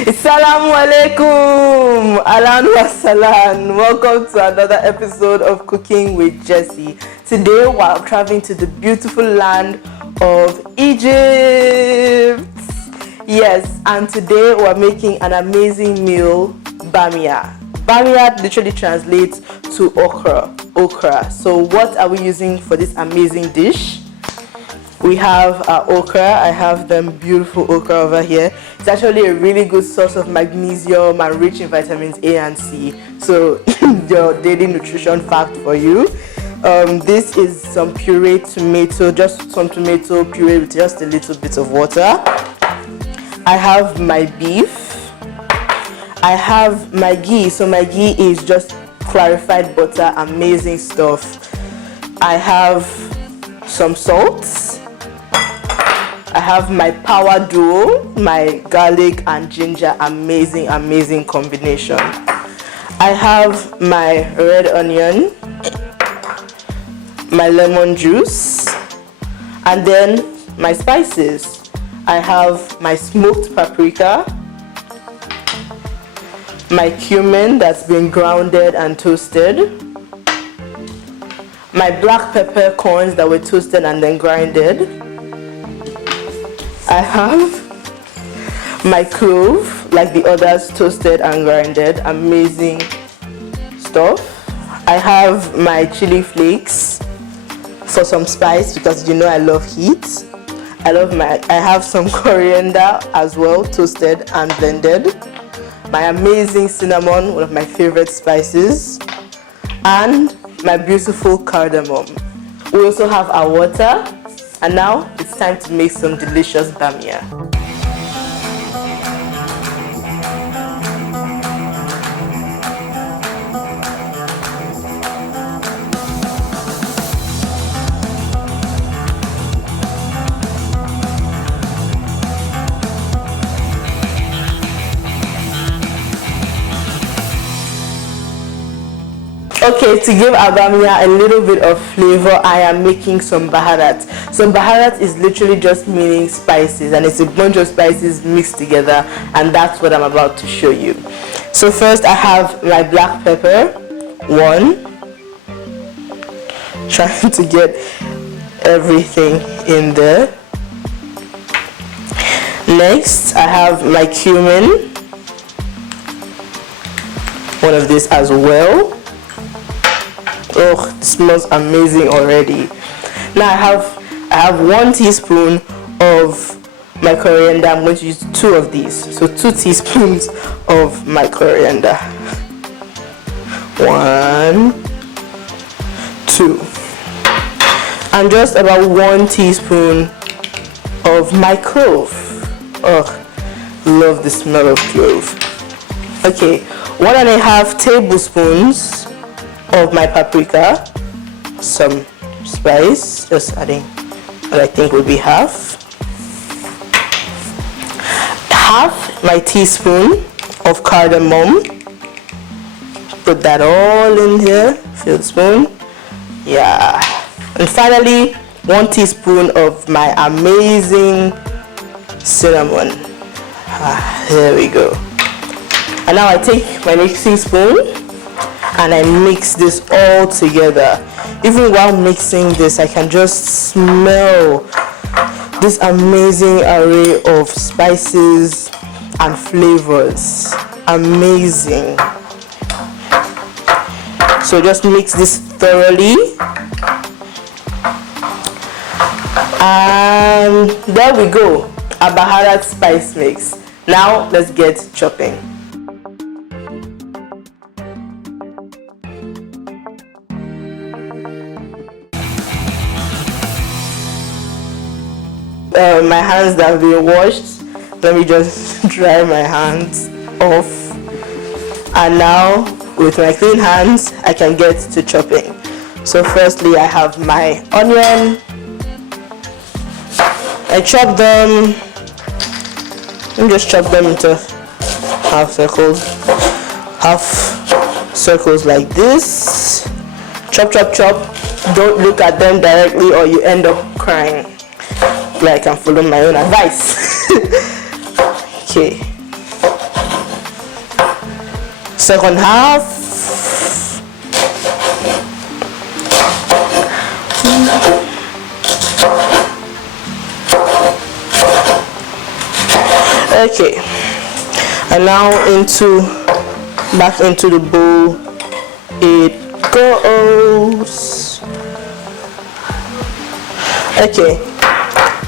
Assalamu alaikum. Alan wasalan. Welcome to another episode of Cooking with Jessie. Today we're traveling to the beautiful land of Egypt. Yes, and today we're making an amazing meal, Bamya. Bamya literally translates to okra. So what are we using for this amazing dish? We have our okra. I have them beautiful okra over here. It's actually a really good source of magnesium and rich in vitamins A and C. So your daily nutrition fact for you. This is some pureed tomato, just some tomato puree with just a little bit of water. I have my beef. I have my ghee. So my ghee is just clarified butter, amazing stuff. I have some salt. I have my power duo, my garlic and ginger, amazing combination. I have my red onion, my lemon juice, and then my spices. I have my smoked paprika, my cumin that's been grounded and toasted, my black pepper corns that were toasted and then grinded. I have my clove, like the others, toasted and grinded, amazing stuff. I have my chili flakes for some spice because you know I love heat. I have some coriander as well, toasted and blended. My amazing cinnamon, one of my favorite spices, and my beautiful cardamom. We also have our water, and now it's time to make some delicious bamya. Okay, to give our bamya a little bit of flavor, I am making some baharat. So baharat is literally just meaning spices, and it's a bunch of spices mixed together, and that's what I'm about to show you. So first I have my black pepper, one. Trying to get everything in there. Next I have my cumin, one of these as well. Oh, it smells amazing already. Now I have 1 teaspoon of my coriander. I'm going to use 2 of these. So 2 teaspoons of my coriander. 1, 2. And just about 1 teaspoon of my clove. Oh, love the smell of clove. Okay, 1.5 tablespoons of my paprika, some spice, just adding what I think will be half my teaspoon of cardamom. Put that all in here, fill the spoon, yeah. And finally 1 teaspoon of my amazing cinnamon. There we go. And now I take my mixing spoon and I mix this all together. Even while mixing this, I can just smell this amazing array of spices and flavors. Amazing. So just mix this thoroughly. And there we go, a baharat spice mix. Now let's get chopping. My hands that have been washed, let me just dry my hands off, and now with my clean hands I can get to chopping. So firstly I have my onion. I chop them, let me just chop them into half circles like this. Chop, don't look at them directly or you end up crying. I can follow my own advice. Okay, Second half. Okay, and now back into the bowl it goes. Okay,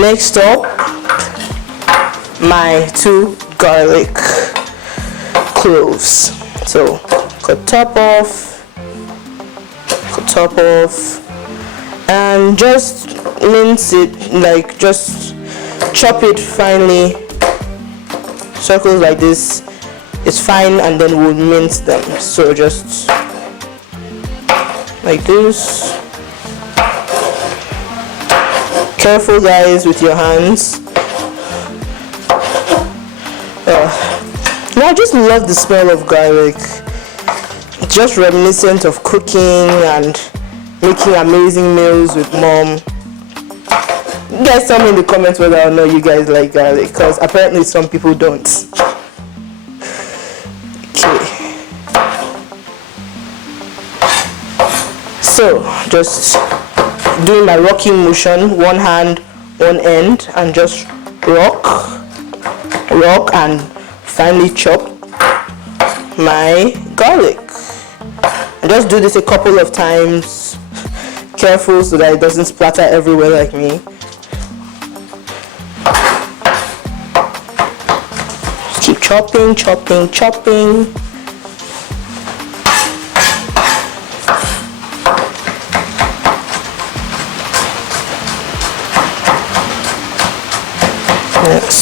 next up, my 2 garlic cloves. So cut top off, and just mince it, like just chop it finely, circles like this. It's fine, and then we'll mince them. So just like this. Careful guys with your hands. I just love the smell of garlic. It's just reminiscent of cooking and making amazing meals with mom. You guys tell me in the comments whether or not you guys like garlic, because apparently some people don't. Okay. So just doing my rocking motion, one hand, one end, and just rock and finally chop my garlic. And just do this a couple of times, careful so that it doesn't splatter everywhere like me. Just keep chopping. Yes.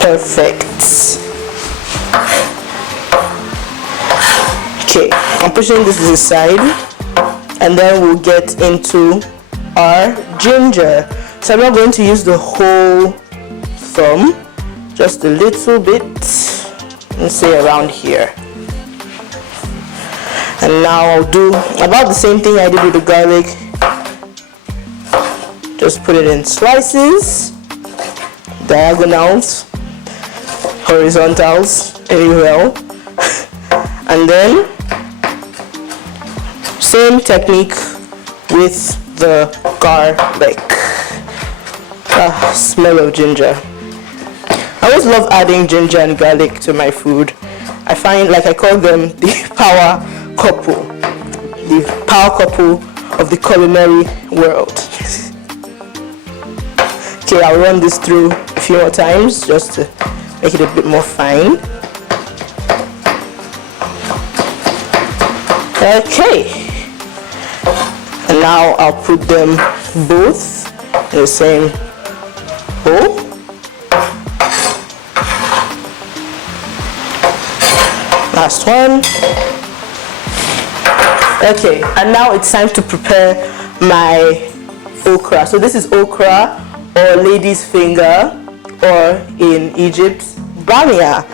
Perfect. Okay, I'm pushing this to the side, and then we'll get into our ginger. So I'm not going to use the whole thumb, just a little bit, let's say around here. And now I'll do about the same thing I did with the garlic. Just put it in slices, diagonals, horizontals, anywhere. And then same technique with the garlic. Smell of ginger. I always love adding ginger and garlic to my food. I find, like, I call them the power couple of the culinary world. Okay, I'll run this through a few more times just to make it a bit more fine. Okay, and now I'll put them both in the same bowl. Last one. Okay, and now it's time to prepare my okra. So this is okra, or lady's finger, or in Egypt, Bamya.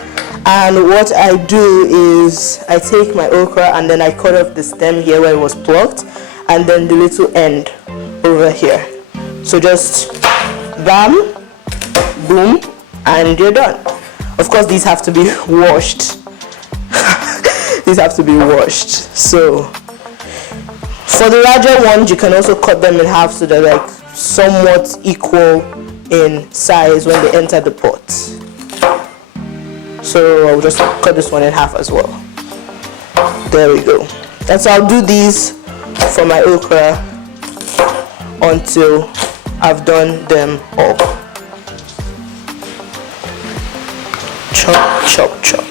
And what I do is I take my okra and then I cut off the stem here where it was plucked, and then the little end over here. So just bam, boom, and you're done. Of course, these have to be washed. These have to be washed. So for the larger ones, you can also cut them in half so they're like somewhat equal in size when they enter the pot. So I'll just cut this one in half as well. There we go. And so I'll do these for my okra until I've done them all. Chop, chop, chop.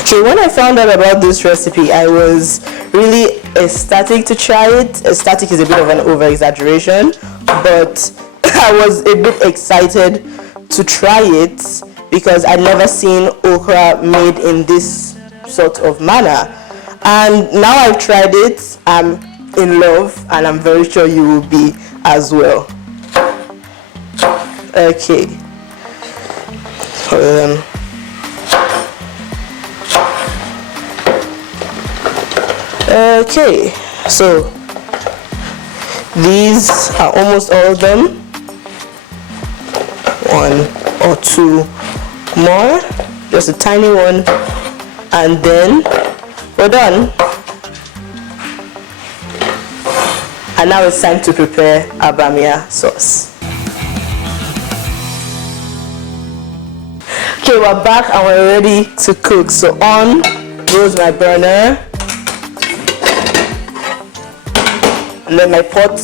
Okay, when I found out about this recipe, I was really ecstatic to try it. Ecstatic is a bit of an over-exaggeration, but I was a bit excited to try it because I'd never seen okra made in this sort of manner. And now I've tried it, I'm in love, and I'm very sure you will be as well. Okay. Okay, so these are almost all of them. One or two more, just a tiny one, and then we're done. And now it's time to prepare our Bamya sauce. Okay, we're back and we're ready to cook. So on goes my burner, and then my pot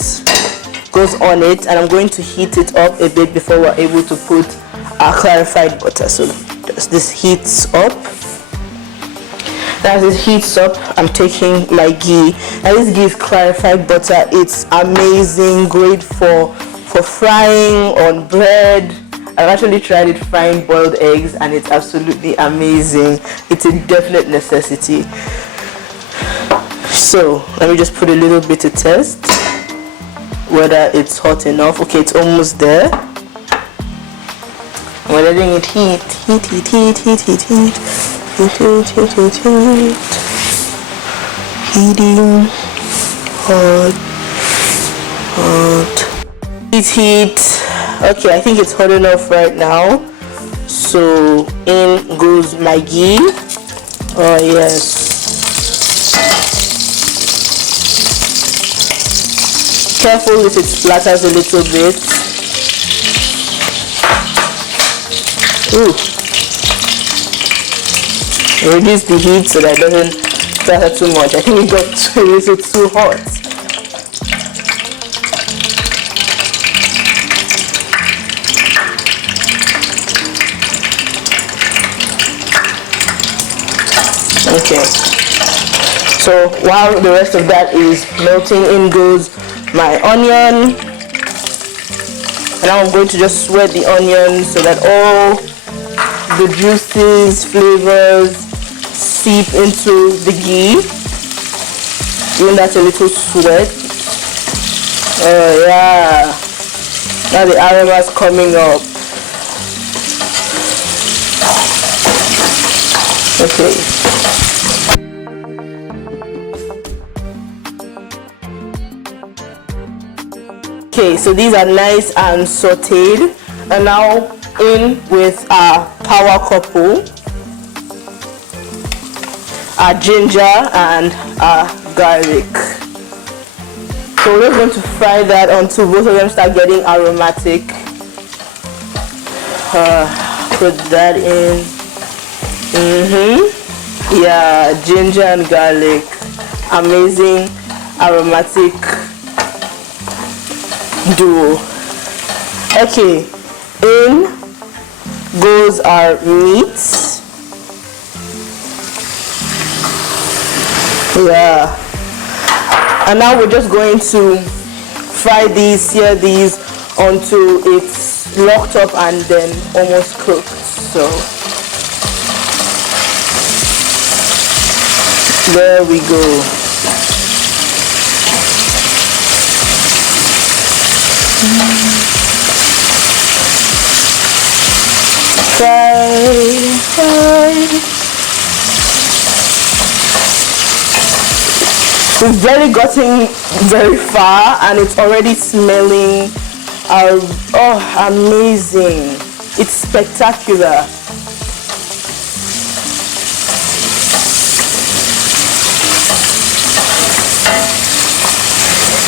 goes on it, and I'm going to heat it up a bit before we're able to put our clarified butter. So as this heats up, as it heats up, I'm taking my ghee, and this ghee is clarified butter. It's amazing, great for frying on bread. I've actually tried it frying boiled eggs, and it's absolutely amazing. It's a definite necessity. So let me just put a little bit to test whether it's hot enough. Okay, it's almost there. We're letting it heat. Heating, hot. Heat. Okay, I think it's hot enough right now. So in goes my ghee. Oh yes. Careful if it splatters a little bit. Ooh. Reduce the heat so that it doesn't splatter too much. I think it got a little too hot. Okay. So while the rest of that is melting, in goes my onion, and now I'm going to just sweat the onion so that all the juices, flavors seep into the ghee. Giving that a little sweat. Oh yeah, now the aroma's coming up. Okay. Okay, so these are nice and sauteed, and now in with our power couple, our ginger and our garlic. So we're going to fry that until both of them start getting aromatic. Put that in. Yeah, ginger and garlic, amazing aromatic duo. Okay, in goes our meat. Yeah, and now we're just going to fry these, sear these until it's locked up and then almost cooked. So there we go. We've barely gotten very far and it's already smelling amazing. It's spectacular.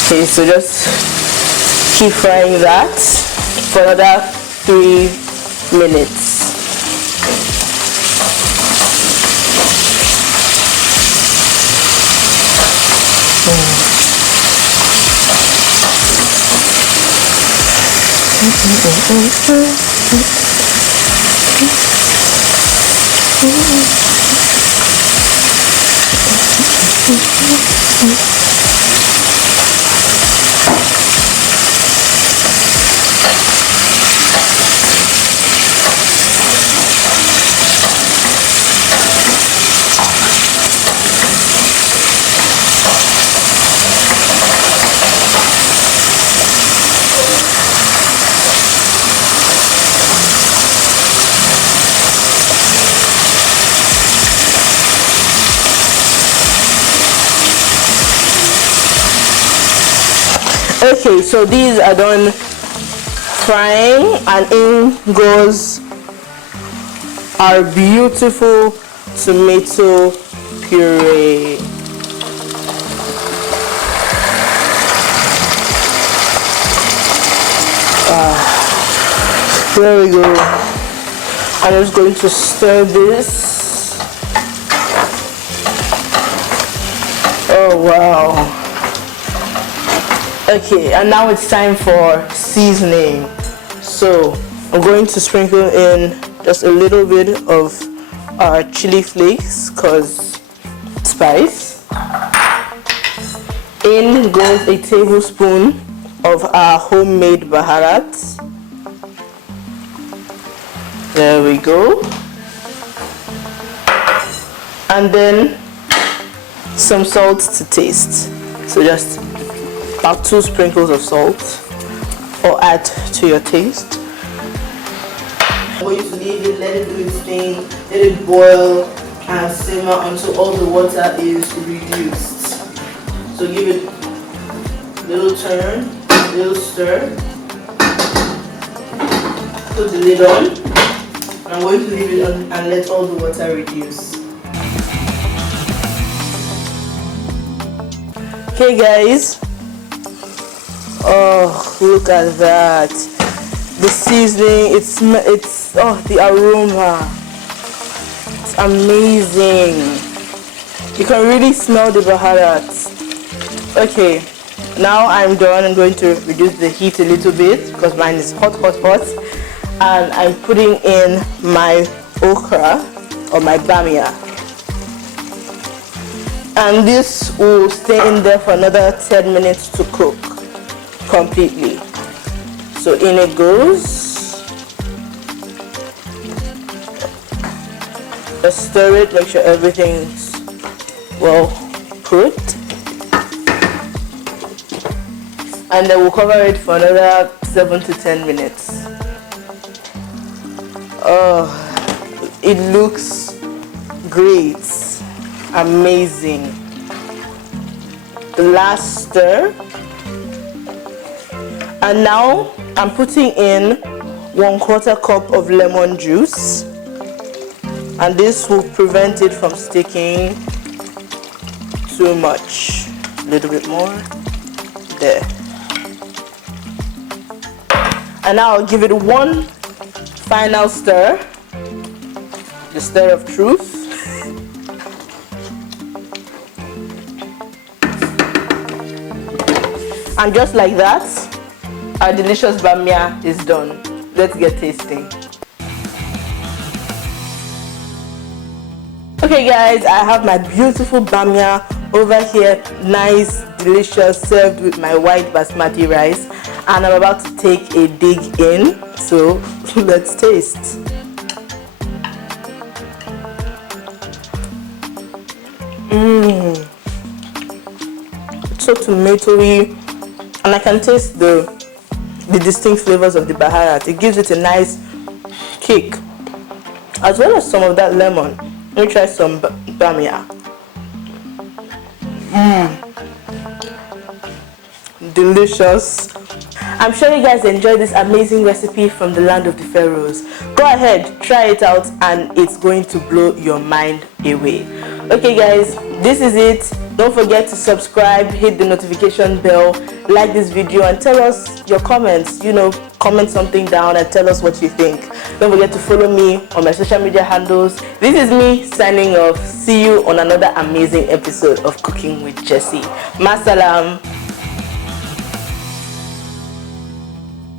Okay, so just keep frying that for another 3 minutes. Okay, so these are done frying, and in goes our beautiful tomato puree. There we go. I'm just going to stir this. Oh wow. Okay, and now it's time for seasoning. So I'm going to sprinkle in just a little bit of our chili flakes, cause spice. In goes a tablespoon of our homemade baharat. There we go. And then some salt to taste. So just about 2 sprinkles of salt, or add to your taste. I'm going to leave it, let it do its thing, let it boil and simmer until all the water is reduced. So give it a little turn, a little stir. Put the lid on. I'm going to leave it on and let all the water reduce. Okay guys, oh look at that, the seasoning, it's oh, the aroma, it's amazing. You can really smell the baharat. Okay, now I'm done. I'm going to reduce the heat a little bit because mine is hot, and I'm putting in my okra or my bamya. And this will stay in there for another 10 minutes to cook completely. So in it goes. Just stir it, make sure everything's well cooked. And then we'll cover it for another 7 to 10 minutes. Oh, it looks great. Amazing. The last stir, and now I'm putting in 1/4 cup of lemon juice, and this will prevent it from sticking too much. A little bit more there, and now I'll give it one final stir, the stir of truth. And just like that, our delicious bamya is done. Let's get tasting. Okay guys, I have my beautiful bamya over here, nice, delicious, served with my white basmati rice, and I'm about to take a dig in, so let's taste. It's so tomatoey, and I can taste the distinct flavors of the baharat. It gives it a nice kick, as well as some of that lemon. Let me try some bamya. Delicious. I'm sure you guys enjoyed this amazing recipe from the land of the pharaohs. Go ahead, try it out, and it's going to blow your mind away. Okay guys, this is it. Don't forget to subscribe, hit the notification bell, like this video, and tell us your comments. Comment something down and tell us what you think. Don't forget to follow me on my social media handles. This is me signing off. See you on another amazing episode of Cooking with Jessie. Masalam.